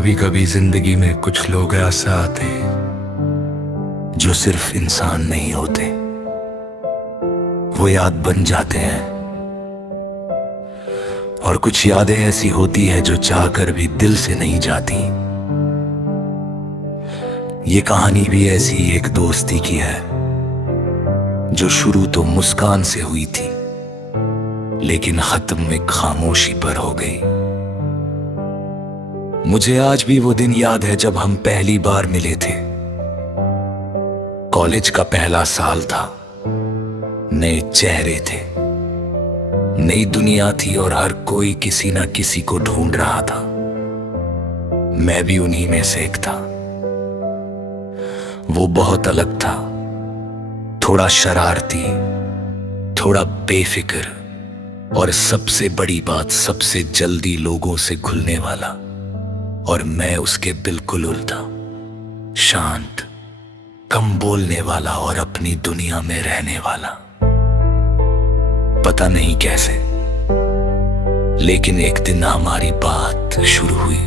कभी कभी जिंदगी में कुछ लोग ऐसा आते हैं जो सिर्फ इंसान नहीं होते, वो याद बन जाते हैं। और कुछ यादें ऐसी होती है जो चाहकर भी दिल से नहीं जाती। ये कहानी भी ऐसी एक दोस्ती की है जो शुरू तो मुस्कान से हुई थी, लेकिन खत्म एक खामोशी पर हो गई। मुझे आज भी वो दिन याद है जब हम पहली बार मिले थे। कॉलेज का पहला साल था, नए चेहरे थे, नई दुनिया थी और हर कोई किसी ना किसी को ढूंढ रहा था। मैं भी उन्हीं में से एक था। वो बहुत अलग था, थोड़ा शरारती, थोड़ा बेफिक्र और सबसे बड़ी बात, सबसे जल्दी लोगों से घुलने वाला। और मैं उसके बिल्कुल उल्टा, शांत, कम बोलने वाला और अपनी दुनिया में रहने वाला। पता नहीं कैसे, लेकिन एक दिन हमारी बात शुरू हुई।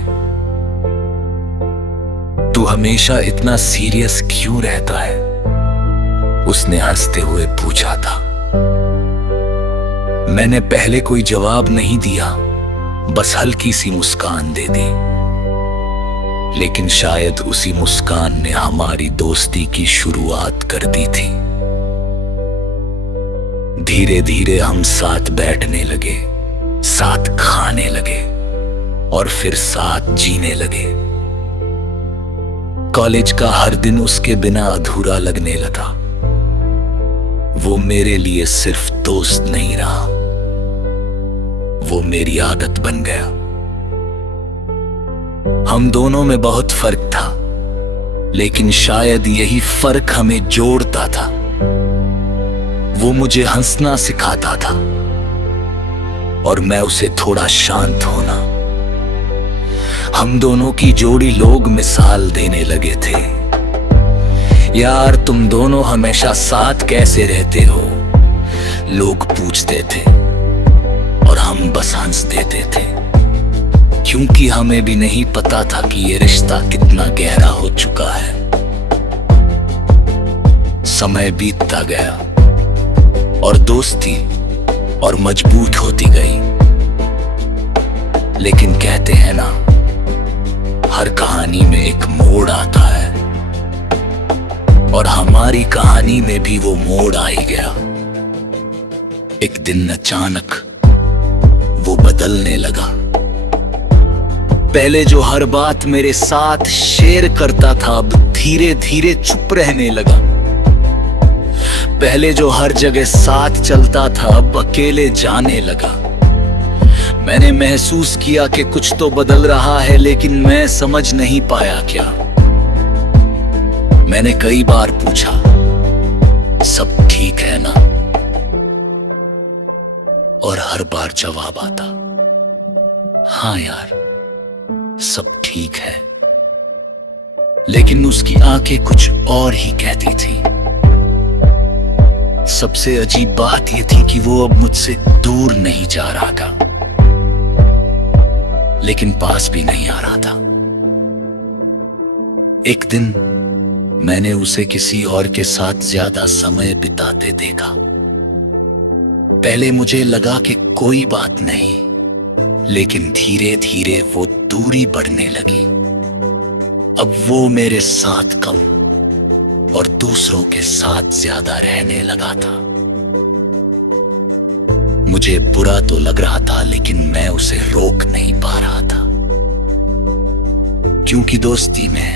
तू हमेशा इतना सीरियस क्यों रहता है? उसने हंसते हुए पूछा था। मैंने पहले कोई जवाब नहीं दिया, बस हल्की सी मुस्कान दे दी। लेकिन शायद उसी मुस्कान ने हमारी दोस्ती की शुरुआत कर दी थी। धीरे धीरे हम साथ बैठने लगे, साथ खाने लगे और फिर साथ जीने लगे। कॉलेज का हर दिन उसके बिना अधूरा लगने लगा। वो मेरे लिए सिर्फ दोस्त नहीं रहा, वो मेरी आदत बन गया। हम दोनों में बहुत फर्क था, लेकिन शायद यही फर्क हमें जोड़ता था। वो मुझे हंसना सिखाता था और मैं उसे थोड़ा शांत होना। हम दोनों की जोड़ी लोग मिसाल देने लगे थे। यार, तुम दोनों हमेशा साथ कैसे रहते हो? लोग पूछते थे और हम बस हंस देते थे, क्योंकि हमें भी नहीं पता था कि ये रिश्ता कितना गहरा हो चुका है। समय बीतता गया और दोस्ती और मजबूत होती गई। लेकिन कहते हैं ना, हर कहानी में एक मोड़ आता है, और हमारी कहानी में भी वो मोड़ आ ही गया। एक दिन अचानक वो बदलने लगा। पहले जो हर बात मेरे साथ शेयर करता था, अब धीरे धीरे चुप रहने लगा। पहले जो हर जगह साथ चलता था, अब अकेले जाने लगा। मैंने महसूस किया कि कुछ तो बदल रहा है, लेकिन मैं समझ नहीं पाया क्या। मैंने कई बार पूछा, सब ठीक है ना? और हर बार जवाब आता, हाँ यार, सब ठीक है। लेकिन उसकी आंखें कुछ और ही कहती थी। सबसे अजीब बात यह थी कि वो अब मुझसे दूर नहीं जा रहा था, लेकिन पास भी नहीं आ रहा था। एक दिन मैंने उसे किसी और के साथ ज्यादा समय बिताते देखा। पहले मुझे लगा कि कोई बात नहीं, लेकिन धीरे धीरे वो दूरी बढ़ने लगी। अब वो मेरे साथ कम और दूसरों के साथ ज्यादा रहने लगा था। मुझे बुरा तो लग रहा था, लेकिन मैं उसे रोक नहीं पा रहा था, क्योंकि दोस्ती में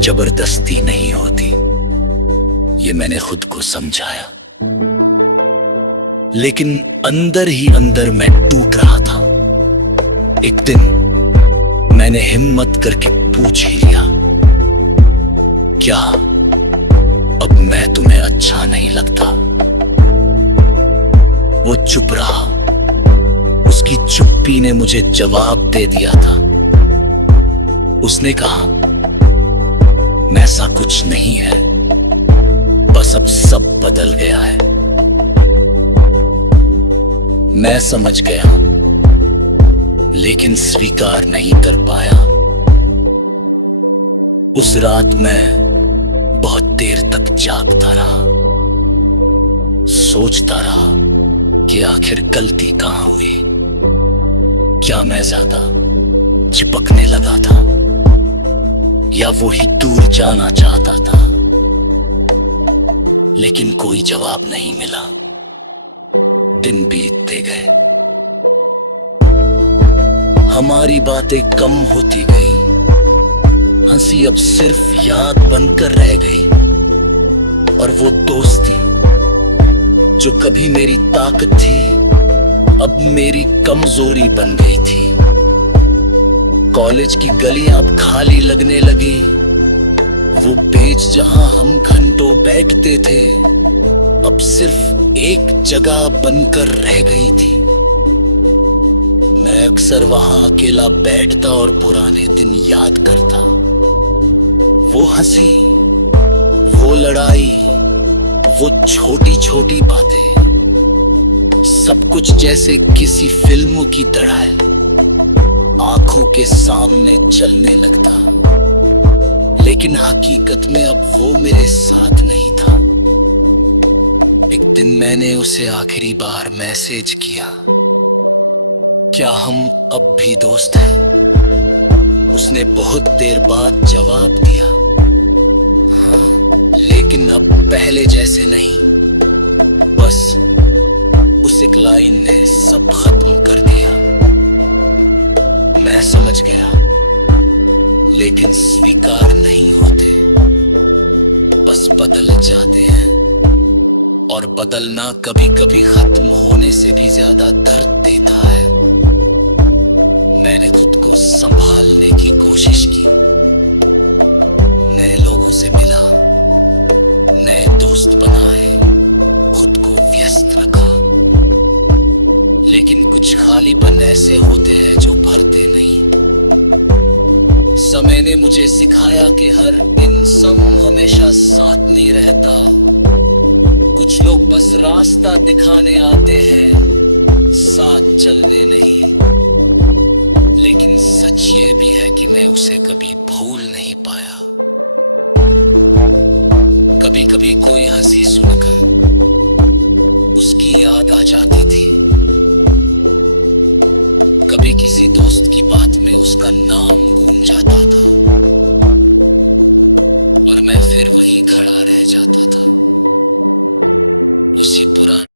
जबरदस्ती नहीं होती। ये मैंने खुद को समझाया, लेकिन अंदर ही अंदर मैं टूट रहा था। एक दिन मैंने हिम्मत करके पूछ ही लिया, क्या अब मैं तुम्हें अच्छा नहीं लगता? वो चुप रहा। उसकी चुप्पी ने मुझे जवाब दे दिया था। उसने कहा, ऐसा कुछ नहीं है, बस अब सब बदल गया है। मैं समझ गया, लेकिन स्वीकार नहीं कर पाया। उस रात मैं बहुत देर तक जागता रहा, सोचता रहा कि आखिर गलती कहां हुई। क्या मैं ज्यादा चिपकने लगा था या वो ही दूर जाना चाहता था? लेकिन कोई जवाब नहीं मिला। दिन बीतते गए, हमारी बातें कम होती गई, हंसी अब सिर्फ याद बनकर रह गई। और वो दोस्ती जो कभी मेरी ताकत थी, अब मेरी कमजोरी बन गई थी। कॉलेज की गलियां अब खाली लगने लगी, वो बेंच जहां हम घंटों बैठते थे अब सिर्फ एक जगह बनकर रह गई थी। मैं अक्सर वहां अकेला बैठता और पुराने दिन याद करता। वो हंसी, वो लड़ाई, वो छोटी छोटी बातें, सब कुछ जैसे किसी फिल्म की तरह है, आंखों के सामने चलने लगता। लेकिन हकीकत में अब वो मेरे साथ नहीं था। एक दिन मैंने उसे आखिरी बार मैसेज किया, क्या हम अब भी दोस्त हैं? उसने बहुत देर बाद जवाब दिया, हाँ, लेकिन अब पहले जैसे नहीं। बस उस एक लाइन ने सब खत्म कर दिया। मैं समझ गया, लेकिन स्वीकार नहीं होते, बस बदल जाते हैं। और बदलना कभी कभी खत्म होने से भी ज्यादा दर्द देता है। मैंने खुद को संभालने की कोशिश की, नए लोगों से मिला, नए दोस्त बनाए, खुद को व्यस्त रखा। लेकिन कुछ खालीपन ऐसे होते हैं जो भरते नहीं। समय ने मुझे सिखाया कि हर इंसान हमेशा साथ नहीं रहता। कुछ लोग बस रास्ता दिखाने आते हैं, साथ चलने नहीं। लेकिन सच ये भी है कि मैं उसे कभी भूल नहीं पाया। कभी कभी कोई हंसी सुनकर उसकी याद आ जाती थी, कभी किसी दोस्त की बात में उसका नाम गूंज जाता था, और मैं फिर वही खड़ा रह जाता था, उसी पुराने